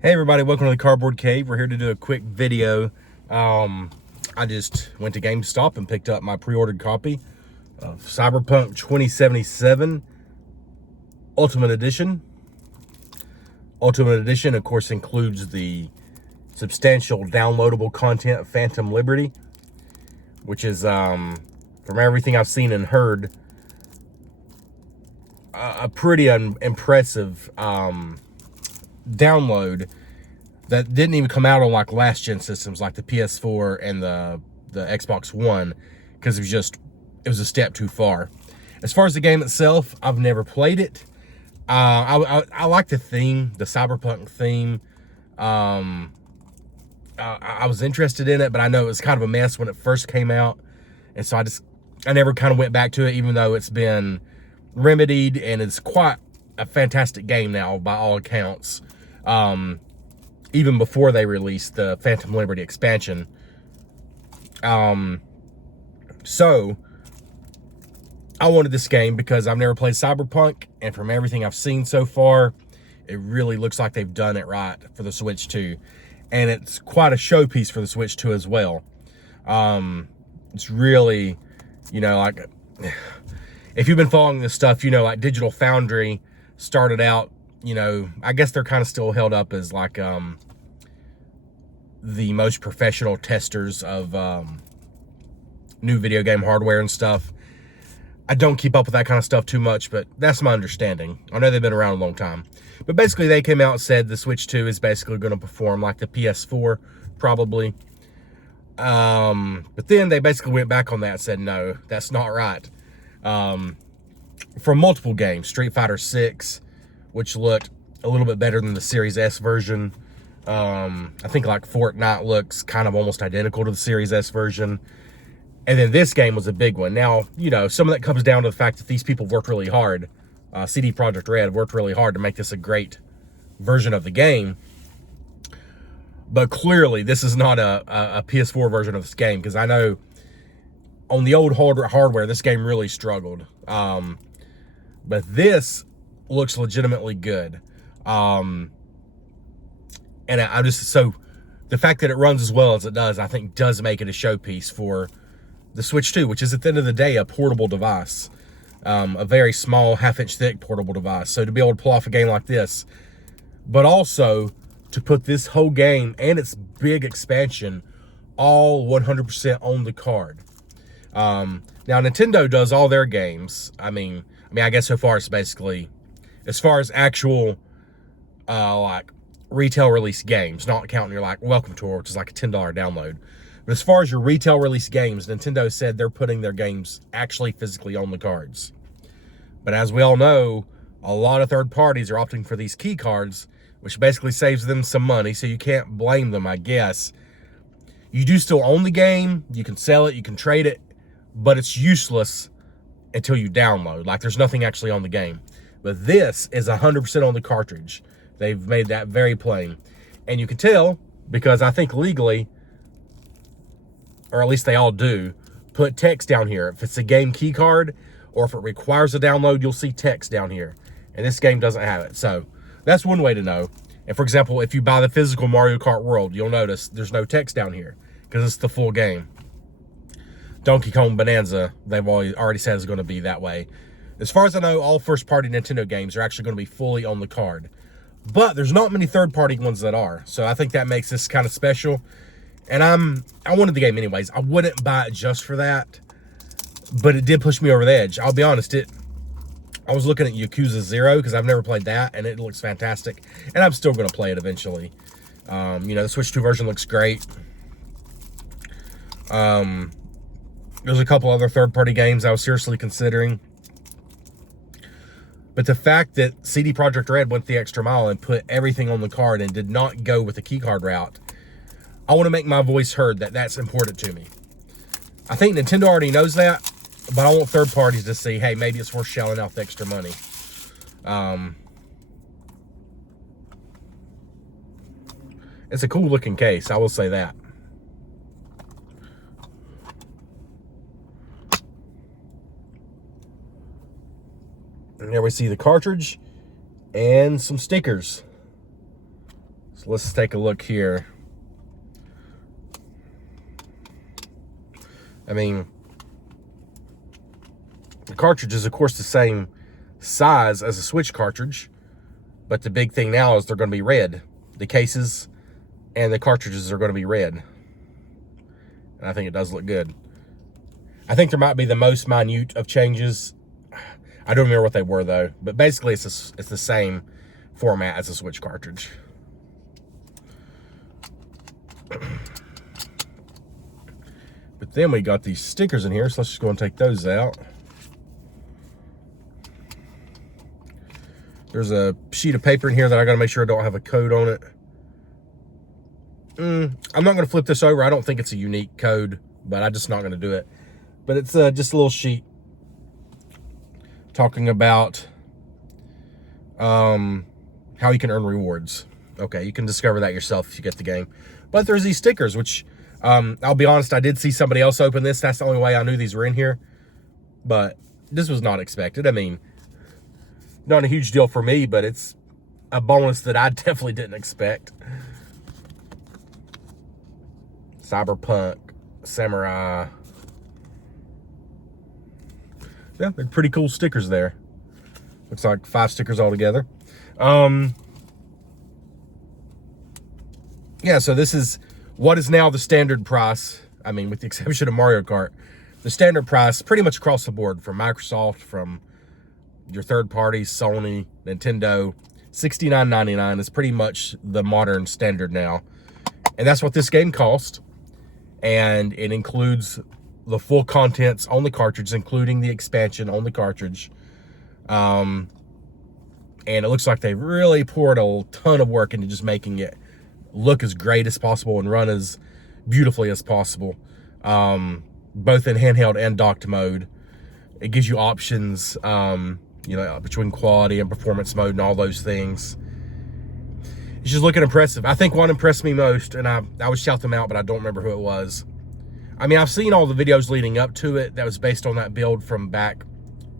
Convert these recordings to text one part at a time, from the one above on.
Hey everybody, welcome to the Cardboard Cave. We're here to do a quick video. I just went to GameStop and picked up my pre-ordered copy of Cyberpunk 2077 Ultimate Edition. Ultimate Edition, of course, includes the substantial downloadable content of Phantom Liberty, which is, from everything I've seen and heard, a pretty impressive download that didn't even come out on like last gen systems like the PS4 and the Xbox One, because it was a step too far. As far as the game itself, I've never played it. I like the theme, the Cyberpunk theme. I was interested in it, but I know it was kind of a mess when it first came out, and so I never kind of went back to it, even though it's been remedied and it's quite a fantastic game now by all accounts. Even before they released the Phantom Liberty expansion. So I wanted this game because I've never played Cyberpunk, and from everything I've seen so far, it really looks like they've done it right for the Switch 2. And it's quite a showpiece for the Switch 2 as well. It's really, like, if you've been following this stuff, like Digital Foundry started out, I guess they're kind of still held up as like the most professional testers of new video game hardware and stuff. I don't keep up with that kind of stuff too much, but that's my understanding. I know they've been around a long time. But basically they came out and said the Switch 2 is basically going to perform like the PS4, probably. But then they basically went back on that and said, no, that's not right. From multiple games, Street Fighter 6, which looked a little bit better than the Series S version. I think like Fortnite looks kind of almost identical to the Series S version. And then this game was a big one. Now, some of that comes down to the fact that these people worked really hard. CD Projekt Red worked really hard to make this a great version of the game. But clearly, this is not a PS4 version of this game, because I know on the old hardware, this game really struggled. But this looks legitimately good. And so the fact that it runs as well as it does, I think does make it a showpiece for the Switch 2, which is at the end of the day a portable device, a very small, half-inch thick portable device. So to be able to pull off a game like this, but also to put this whole game and its big expansion all 100% on the card. Now Nintendo does all their games. I mean, I guess so far it's basically, as far as actual like retail release games, not counting your like Welcome Tour, which is like a $10 download. But as far as your retail release games, Nintendo said they're putting their games actually physically on the cards. But as we all know, a lot of third parties are opting for these key cards, which basically saves them some money, so you can't blame them, I guess. You do still own the game, you can sell it, you can trade it, but it's useless until you download. Like, there's nothing actually on the game. But this is 100% on the cartridge. They've made that very plain. And you can tell, because I think legally, or at least they all do, put text down here. If it's a game key card, or if it requires a download, you'll see text down here. And this game doesn't have it. So that's one way to know. And for example, if you buy the physical Mario Kart World, you'll notice there's no text down here, because it's the full game. Donkey Kong Bonanza, they've already said is going to be that way. As far as I know, all first-party Nintendo games are actually going to be fully on the card. But there's not many third-party ones that are. So I think that makes this kind of special. And I wanted the game anyways. I wouldn't buy it just for that. But it did push me over the edge. I'll be honest, I was looking at Yakuza 0, because I've never played that, and it looks fantastic. And I'm still going to play it eventually. The Switch 2 version looks great. There's a couple other third-party games I was seriously considering. But the fact that CD Projekt Red went the extra mile and put everything on the card and did not go with the keycard route, I want to make my voice heard that that's important to me. I think Nintendo already knows that, but I want third parties to see, hey, maybe it's worth shelling out the extra money. It's a cool looking case, I will say that. And there we see the cartridge and some stickers. So let's take a look here. I mean, the cartridge is, of course, the same size as a Switch cartridge, but the big thing now is they're going to be red. The cases and the cartridges are going to be red. And I think it does look good. I think there might be the most minute of changes. I don't remember what they were, though. But basically, it's the same format as a Switch cartridge. But then we got these stickers in here, so let's just go and take those out. There's a sheet of paper in here that I got to make sure I don't have a code on it. I'm not going to flip this over. I don't think it's a unique code, but I'm just not going to do it. But it's just a little sheet talking about how you can earn rewards. Okay, you can discover that yourself if you get the game. But there's these stickers, which I'll be honest, I did see somebody else open this. That's the only way I knew these were in here. But this was not expected. I mean, not a huge deal for me, but it's a bonus that I definitely didn't expect. Cyberpunk, Samurai. Yeah, they're pretty cool stickers there. Looks like 5 stickers altogether. Yeah, so this is what is now the standard price. I mean, with the exception of Mario Kart, the standard price pretty much across the board from Microsoft, from your third parties, Sony, Nintendo, $69.99 is pretty much the modern standard now. And that's what this game cost. And it includes the full contents on the cartridge, including the expansion on the cartridge. And it looks like they really poured a ton of work into just making it look as great as possible and run as beautifully as possible, both in handheld and docked mode. It gives you options, you know, between quality and performance mode and all those things. It's just looking impressive. I think what impressed me most, and I would shout them out, but I don't remember who it was. I mean, I've seen all the videos leading up to it that was based on that build from back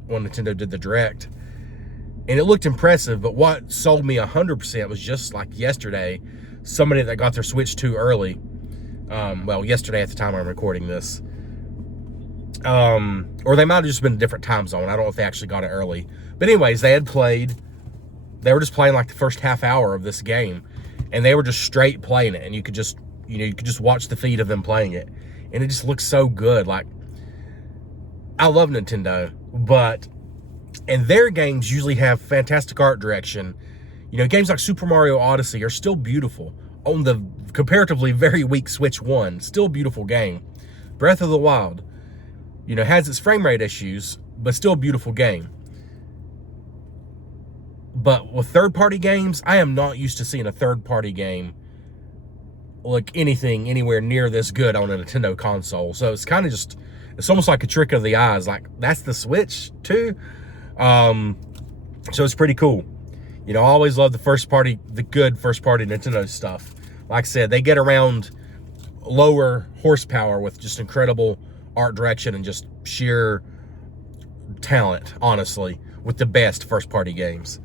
when Nintendo did the Direct. And it looked impressive, but what sold me 100% was just like yesterday, somebody that got their Switch 2 early. Well, yesterday at the time I'm recording this. Or they might have just been a different time zone. I don't know if they actually got it early. But anyways, they were just playing like the first half hour of this game. And they were just straight playing it. And you could just, you know, you could just watch the feed of them playing it. And it just looks so good. Like, I love Nintendo, and their games usually have fantastic art direction. You know, games like Super Mario Odyssey are still beautiful on the comparatively very weak Switch 1. Still a beautiful game. Breath of the Wild, you know, has its frame rate issues, but still a beautiful game. But with third-party games, I am not used to seeing a third-party game look anything anywhere near this good on a Nintendo console. So it's kind of just, it's almost like a trick of the eyes. Like, that's the Switch too. So it's pretty cool. You know, I always love the good first-party Nintendo stuff. Like I said, they get around lower horsepower with just incredible art direction and just sheer talent, honestly, with the best first-party games.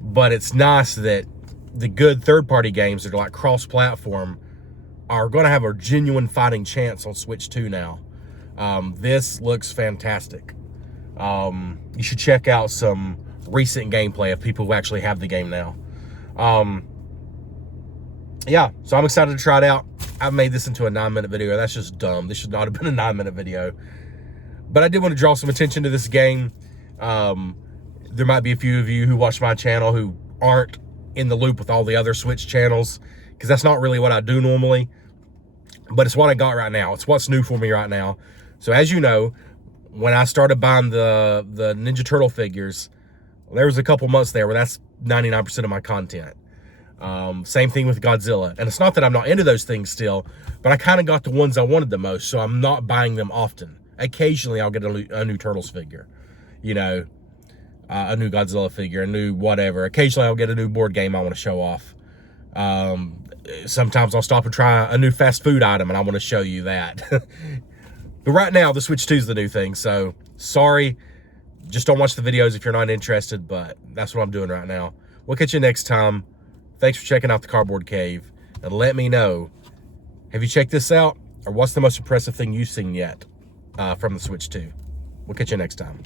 But it's nice that the good third-party games that are like cross-platform are going to have a genuine fighting chance on Switch 2 now. This looks fantastic. You should check out some recent gameplay of people who actually have the game now. Yeah, so I'm excited to try it out. I've made this into a 9-minute video. That's just dumb. This should not have been a 9-minute video. But I did want to draw some attention to this game. There might be a few of you who watch my channel who aren't in the loop with all the other Switch channels, because that's not really what I do normally. But it's what I got right now. It's what's new for me right now. So as you know, when I started buying the Ninja Turtle figures, there was a couple months there where that's 99% of my content. Same thing with Godzilla. And it's not that I'm not into those things still, but I kind of got the ones I wanted the most, so I'm not buying them often. Occasionally I'll get a new Turtles figure, you know, a new Godzilla figure, a new whatever. Occasionally I'll get a new board game I want to show off. Sometimes I'll stop and try a new fast food item and I want to show you that. But right now, the Switch 2 is the new thing, so sorry. Just don't watch the videos if you're not interested, but that's what I'm doing right now. We'll catch you next time. Thanks for checking out the Cardboard Cave. And let me know, have you checked this out? Or what's the most impressive thing you've seen yet from the Switch 2? We'll catch you next time.